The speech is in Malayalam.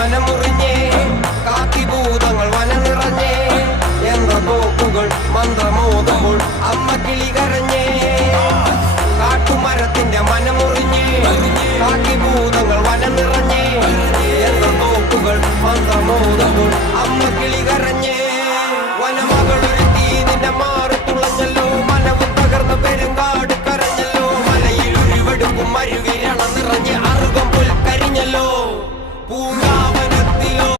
മനമുറിഞ്ഞേ കാക്കിഭൂതങ്ങൾ വനം നിറഞ്ഞേ യന്ത്രതോക്കുകൾ മന്ത്രമോതുമ്പോൾ അമ്മ കിളി കരഞ്ഞേ കാട്ടുമരത്തിന്റെ മനമുറിഞ്ഞേ കാക്കിഭൂതങ്ങൾ വനം നിറഞ്ഞേ